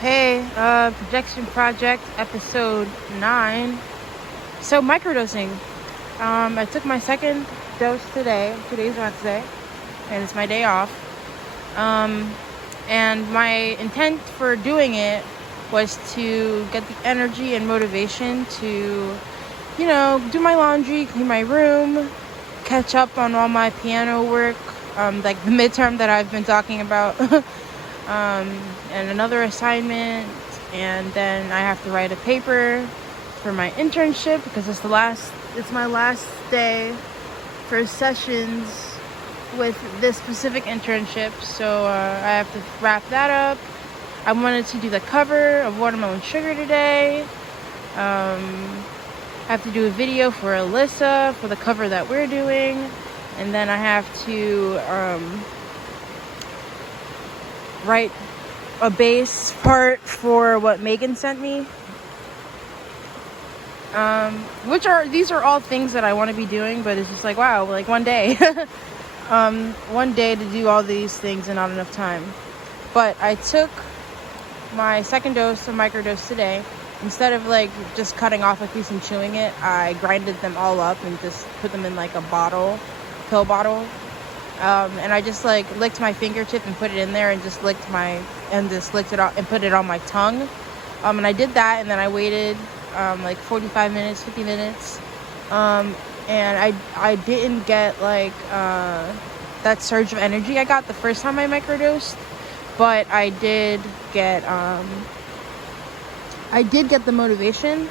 Hey, Projection Project, episode 9. So, microdosing. I took my second dose today. Today's Wednesday, and it's my day off. And my intent for doing it was to get the energy and motivation to, do my laundry, clean my room, catch up on all my piano work, like the midterm that I've been talking about. And another assignment, and then I have to write a paper for my internship because it's my last day for sessions with this specific internship, so I have to wrap that up. I wanted to do the cover of Watermelon Sugar today. I have to do a video for Alyssa for the cover that we're doing, and then I have to write a bass part for what Megan sent me. These are all things that I want to be doing, but it's just like, wow, like one day. One day to do all these things and not enough time. But I took my second dose of microdose today. Instead of like just cutting off a piece and chewing it, I grinded them all up and just put them in like a pill bottle. And I just like licked my fingertip and put it in there and just licked it out and put it on my tongue. And I did that, and then I waited like 45 minutes, 50 minutes. And I didn't get like that surge of energy I got the first time I microdosed, but I did get the motivation.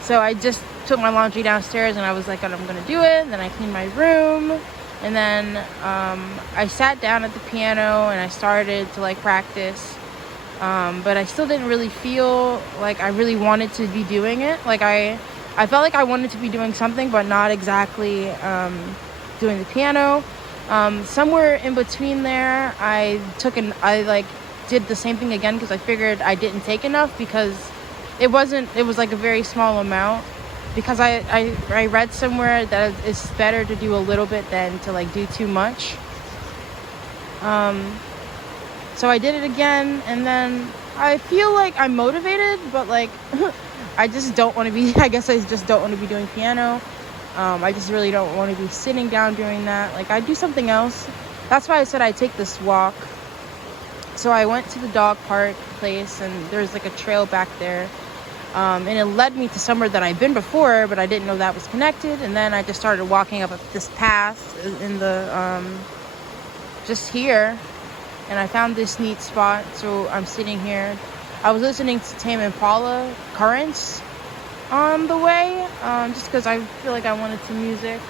So I just took my laundry downstairs and I was like, I'm gonna do it. Then I cleaned my room, and then I sat down at the piano and I started to like practice. But I still didn't really feel like I really wanted to be doing it. Like I felt like I wanted to be doing something, but not exactly doing the piano. Somewhere in between there, I did the same thing again because I figured I didn't take enough, because it was like a very small amount, because I read somewhere that it's better to do a little bit than to like do too much. So I did it again, and then I feel like I'm motivated, but like I just don't want to be, I guess I just don't want to be doing piano. I just really don't want to be sitting down doing that. Like I do something else. That's why I said I take this walk. So I went to the dog park place, and there's like a trail back there. And it led me to somewhere that I've been before, but I didn't know that was connected. And then I just started walking up this path in the, just here. And I found this neat spot, so I'm sitting here. I was listening to Tame Impala Currents on the way, just because I feel like I wanted some music.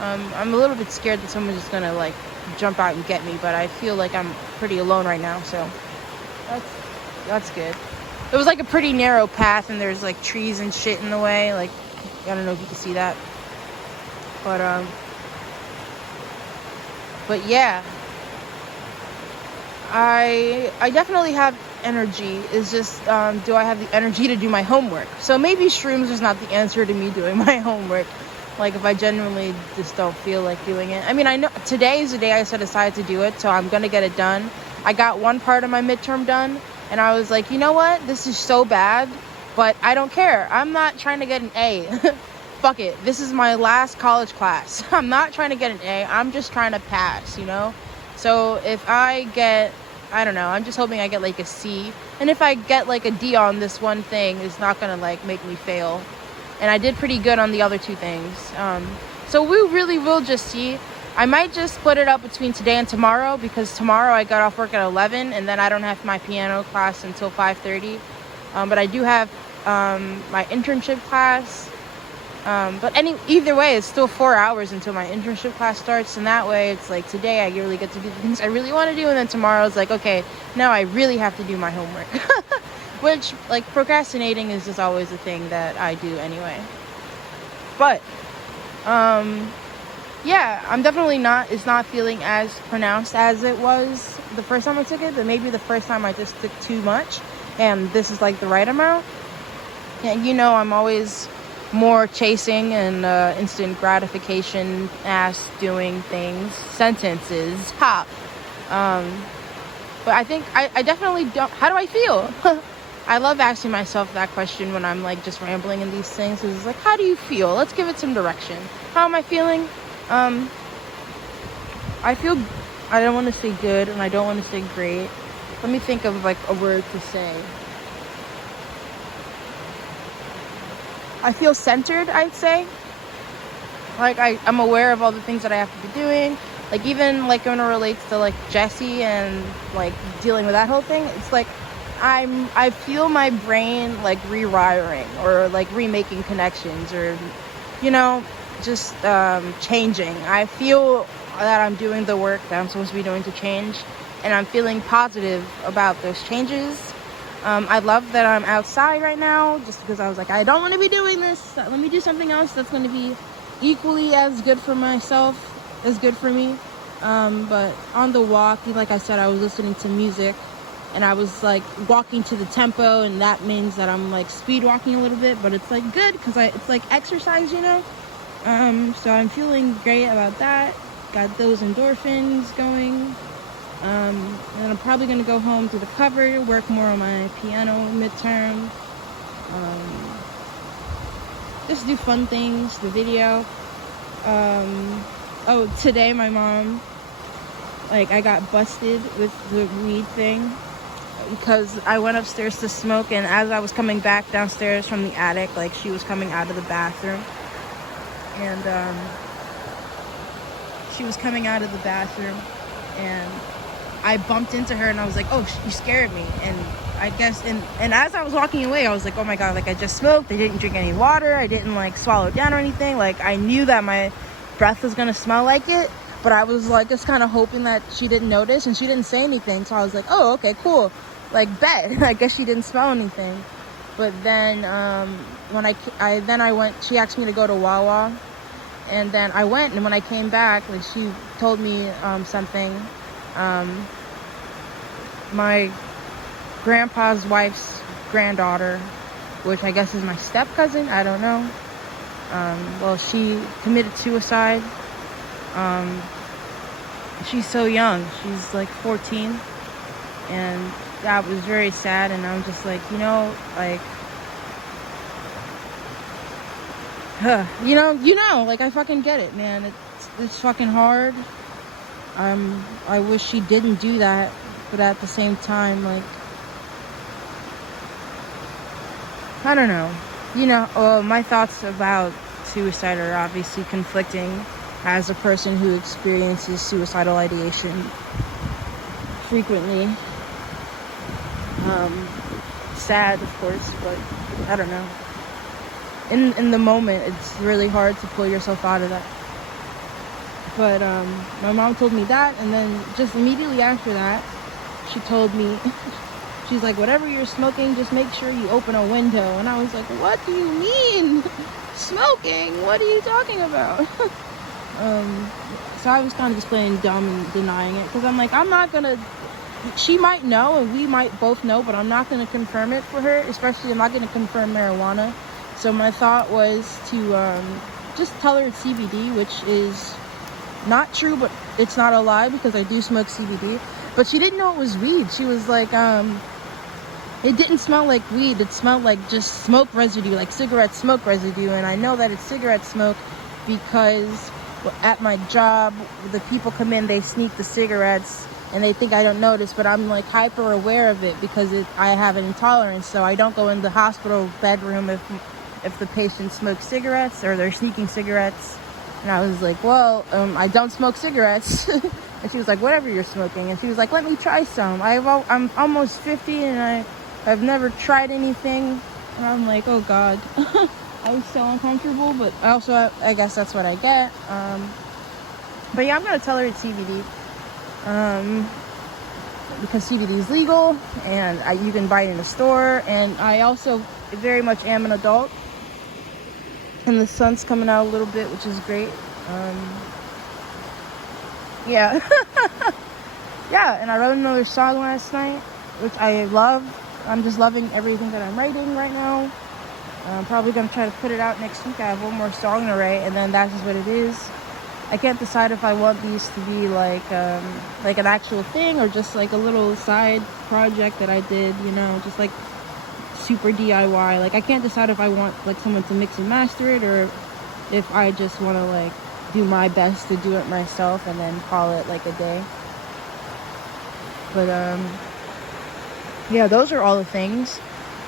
I'm a little bit scared that someone's just gonna like jump out and get me, but I feel like I'm pretty alone right now, so that's good. It was like a pretty narrow path, and there's like trees and shit in the way. Like, I don't know if you can see that, but yeah. I definitely have energy. It's just, do I have the energy to do my homework? So maybe shrooms is not the answer to me doing my homework. Like, if I genuinely just don't feel like doing it. I mean, I know today is the day I set aside to do it, so I'm gonna get it done. I got one part of my midterm done, and I was like, you know what? This is so bad, but I don't care. I'm not trying to get an A. Fuck it. This is my last college class. I'm not trying to get an A. I'm just trying to pass, So if I get, I don't know, I'm just hoping I get like a C. And if I get like a D on this one thing, it's not gonna like make me fail. And I did pretty good on the other two things. So we really will just see. I might just split it up between today and tomorrow, because tomorrow I got off work at 11, and then I don't have my piano class until 5:30. But I do have my internship class. But either way, it's still 4 hours until my internship class starts, and that way it's like today I really get to do the things I really want to do, and then tomorrow it's like, okay, now I really have to do my homework. Which, like, procrastinating is just always a thing that I do anyway. But yeah, I'm definitely it's not feeling as pronounced as it was the first time I took it, but maybe the first time I just took too much, and this is like the right amount. And I'm always more chasing and instant gratification ass doing things, sentences, But I think I definitely don't. How do I feel? I love asking myself that question when I'm like just rambling in these things. It's like, how do you feel? Let's give it some direction. How am I feeling? I feel, I don't want to say good and I don't want to say great. Let me think of like a word to say. I feel centered, I'd say. Like I'm aware of all the things that I have to be doing. Like even like when it relates to like Jesse and like dealing with that whole thing, it's like I feel my brain like rewiring or like remaking connections or, you know, just changing. I feel that I'm doing the work that I'm supposed to be doing to change, and I'm feeling positive about those changes. I love that I'm outside right now just because I was like, I don't want to be doing this. Let me do something else that's going to be equally as good for myself, as good for me. But on the walk, like I said, I was listening to music and I was like walking to the tempo, and that means that I'm like speed walking a little bit, but it's like good because it's like exercise, you know? So I'm feeling great about that. Got those endorphins going. And I'm probably going to go home to the cover, work more on my piano midterm. Just do fun things, the video. Oh, today my mom, like I got busted with the weed thing because I went upstairs to smoke, and as I was coming back downstairs from the attic, like she was coming out of the bathroom, and she was coming out of the bathroom, and I bumped into her, and I was like, oh, you scared me. And I guess, and as I was walking away, I was like, oh my God, like I just smoked. I didn't drink any water. I didn't like swallow it down or anything. Like I knew that my breath was going to smell like it, but I was like just kind of hoping that she didn't notice, and she didn't say anything. So I was like, oh, okay, cool. Like bet. I guess she didn't smell anything. But then when I went, she asked me to go to Wawa, and then I went, and when I came back, like she told me something. My grandpa's wife's granddaughter, which I guess is my step cousin, I don't know. Well, she committed suicide. She's so young. She's like 14, and that was very sad. And I'm just like, you know, like, you know, like I fucking get it, man. It's fucking hard. I wish she didn't do that, but at the same time, like, I don't know. You know, my thoughts about suicide are obviously conflicting as a person who experiences suicidal ideation frequently. Sad, of course, but I don't know. In the moment, it's really hard to pull yourself out of that. But my mom told me that, and then just immediately after that, she told me, she's like, whatever you're smoking, just make sure you open a window. And I was like, what do you mean? Smoking? What are you talking about? So I was kind of just playing dumb and denying it, because I'm like, I'm not gonna, she might know and we might both know, but I'm not gonna confirm it for her, especially I'm not gonna confirm marijuana. So my thought was to just tell her it's CBD, which is not true, but it's not a lie because I do smoke CBD. But she didn't know it was weed. She was like, it didn't smell like weed. It smelled like just smoke residue, like cigarette smoke residue. And I know that it's cigarette smoke because at my job, the people come in, they sneak the cigarettes, and they think I don't notice, but I'm like hyper aware of it because I have an intolerance. So I don't go in the hospital bedroom if the patient smokes cigarettes or they're sneaking cigarettes. And I was like, well, I don't smoke cigarettes. And she was like, whatever you're smoking. And she was like, let me try some. I'm almost 50 and I've never tried anything. And I'm like, oh God. I was so uncomfortable, but also I guess that's what I get. But yeah, I'm gonna tell her it's CBD. Because CBD is legal and you can buy it in a store. And I also very much am an adult. And the sun's coming out a little bit, which is great. Yeah. Yeah, and I wrote another song last night, which I love. I'm just loving everything that I'm writing right now. I'm probably going to try to put it out next week. I have one more song to write, and then that's just what it is. I can't decide if I want these to be like an actual thing or just like a little side project that I did, you know, just like super DIY. Like I can't decide if I want like someone to mix and master it or if I just want to like do my best to do it myself and then call it like a day. But yeah, those are all the things.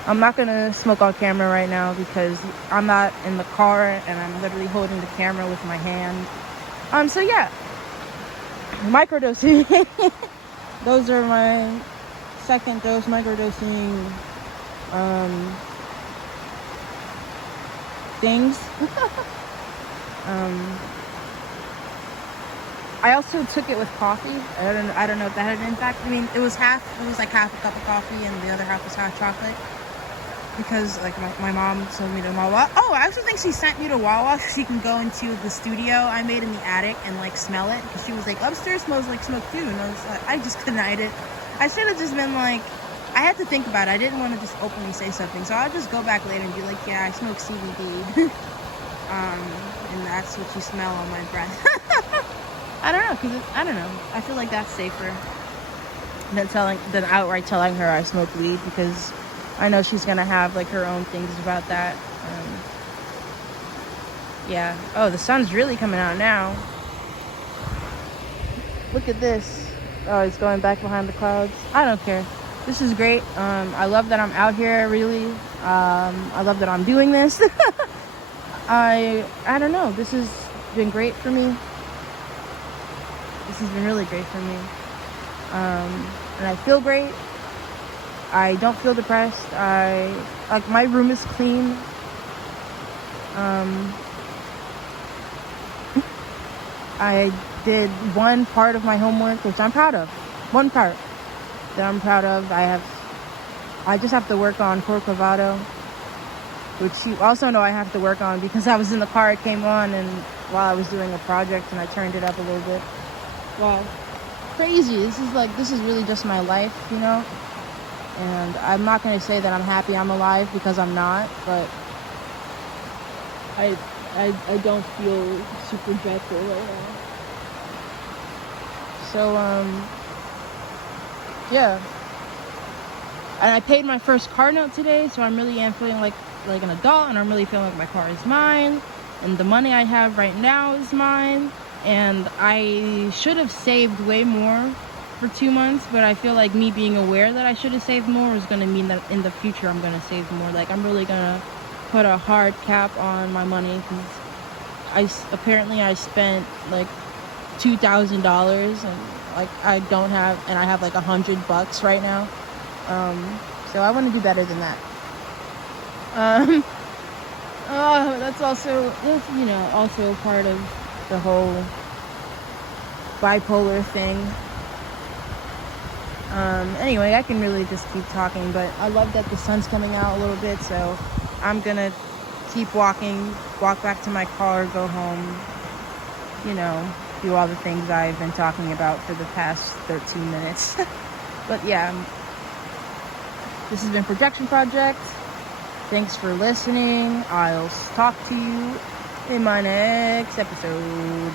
I'm not gonna smoke on camera right now because I'm not in the car and I'm literally holding the camera with my hand. So yeah, microdosing. Those are my second dose microdosing things. I also took it with coffee. I don't know if that had an impact. I mean, it was like half a cup of coffee and the other half was hot chocolate. Because like my mom told me to Wawa. Oh, I also think she sent me to Wawa so she can go into the studio I made in the attic and like smell it. Because she was like, upstairs smells like smoke too. And I just couldn't hide it. I should have just been like, I had to think about it. I didn't want to just openly say something. So I'll just go back later and be like, yeah, I smoke CBD. And that's what you smell on my breath. I don't know, because I don't know. I feel like that's safer than outright telling her I smoke weed, because I know she's gonna have like her own things about that. Yeah. Oh, the sun's really coming out now. Look at this. Oh, it's going back behind the clouds. I don't care. This is great. I love that I'm out here. Really. I love that I'm doing this. I don't know. This has been great for me. This has been really great for me. And I feel great. I don't feel depressed. Like my room is clean. I did one part of my homework, which I'm proud of. One part that I'm proud of. I just have to work on corcovado, which you also know I have to work on because I was in the car, it came on, and while I was doing a project, and I turned it up a little bit. Wow, crazy. This is really just my life, you know. And I'm not going to say that I'm happy I'm alive, because I'm not, but I don't feel super dreadful right now. So, yeah. And I paid my first car note today, so I'm really am feeling like an adult, and I'm really feeling like my car is mine, and the money I have right now is mine, and I should have saved way more for 2 months, but I feel like me being aware that I should have saved more is going to mean that in the future I'm going to save more. Like, I'm really going to put a hard cap on my money, because I spent like $2,000, and like I have like $100 right now. So I want to do better than that. That's also part of the whole bipolar thing. Anyway, I can really just keep talking, but I love that the sun's coming out a little bit, so I'm gonna keep walking, walk back to my car, go home, do all the things I've been talking about for the past 13 minutes. But yeah, this has been Projection Project. Thanks for listening. I'll talk to you in my next episode.